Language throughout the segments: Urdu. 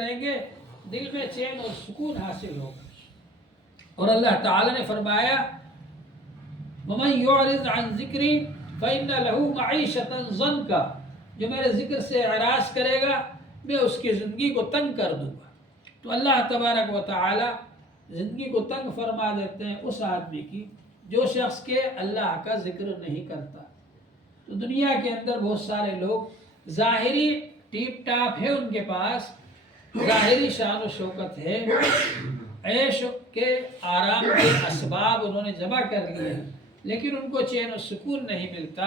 کریں گے دل میں چین اور سکون حاصل ہوگا۔ اور اللہ تعالی نے فرمایا وَمَن يُعْرِضْ عَن ذِكْرِي فَإِنَّ لَهُ مَعِيشَةً ضَنْكَ، جو میرے ذکر سے اعراض کرے گا میں اس کی زندگی کو تنگ کر دوں گا۔ تو اللہ تبارک و تعالی زندگی کو تنگ فرما دیتے ہیں اس آدمی کی جو شخص کے اللہ کا ذکر نہیں کرتا۔ تو دنیا کے اندر بہت سارے لوگ ظاہری ٹیپ ٹاپ ہے، ان کے پاس ظاہری شان و شوکت ہے، عیش کے آرام کے اسباب انہوں نے جمع کر لیے ہیں، لیکن ان کو چین و سکون نہیں ملتا،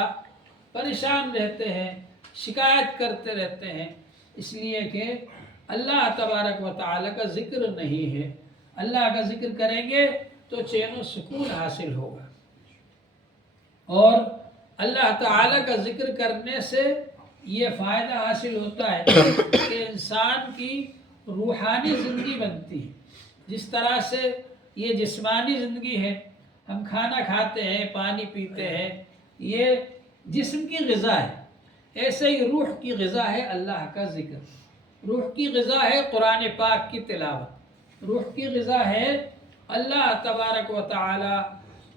پریشان رہتے ہیں، شکایت کرتے رہتے ہیں، اس لیے کہ اللہ تبارک و تعالی کا ذکر نہیں ہے۔ اللہ کا ذکر کریں گے تو چین و سکون حاصل ہوگا۔ اور اللہ تعالی کا ذکر کرنے سے یہ فائدہ حاصل ہوتا ہے کہ انسان کی روحانی زندگی بنتی ہے۔ جس طرح سے یہ جسمانی زندگی ہے، ہم کھانا کھاتے ہیں، پانی پیتے ہیں، یہ جسم کی غذا ہے، ایسے ہی روح کی غذا ہے اللہ کا ذکر۔ روح کی غذا ہے قرآن پاک کی تلاوت، روح کی غذا ہے اللہ تبارک و تعالی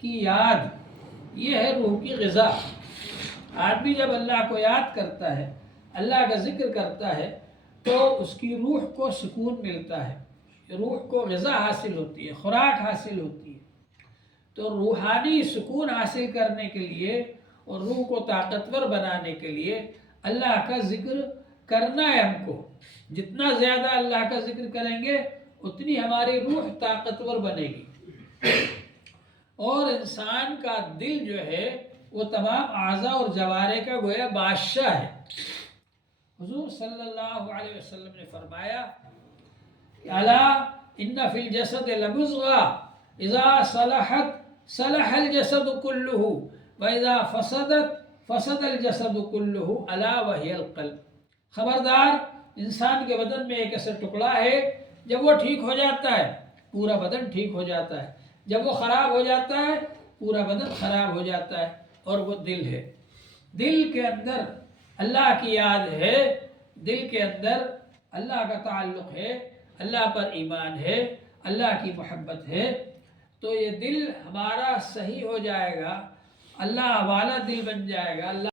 کی یاد، یہ ہے روح کی غذا۔ آدمی جب اللہ کو یاد کرتا ہے، اللہ کا ذکر کرتا ہے تو اس کی روح کو سکون ملتا ہے، روح کو غذا حاصل ہوتی ہے، خوراک حاصل ہوتی ہے۔ تو روحانی سکون حاصل کرنے کے لیے اور روح کو طاقتور بنانے کے لیے اللہ کا ذکر کرنا ہے ہم کو۔ جتنا زیادہ اللہ کا ذکر کریں گے اتنی ہماری روح طاقتور بنے گی، اور انسان کا دل جو ہے وہ تمام اعضاء اور جوارے کا گویا بادشاہ ہے۔ حضور صلی اللہ علیہ وسلم نے فرمایا الا ان فی الجسد لمضغة اذا صلحت صلح الجسد كله واذا فسدت فسد الجسد كله الا وهي القلب۔ خبردار، انسان کے بدن میں ایک ایسا ٹکڑا ہے جب وہ ٹھیک ہو جاتا ہے پورا بدن ٹھیک ہو جاتا ہے، جب وہ خراب ہو جاتا ہے پورا بدن خراب ہو جاتا ہے، اور وہ دل ہے۔ دل کے اندر اللہ کی یاد ہے، دل کے اندر اللہ کا تعلق ہے، اللہ پر ایمان ہے، اللہ کی محبت ہے، تو یہ دل ہمارا صحیح ہو جائے گا، اللہ والا دل بن جائے گا۔ اللہ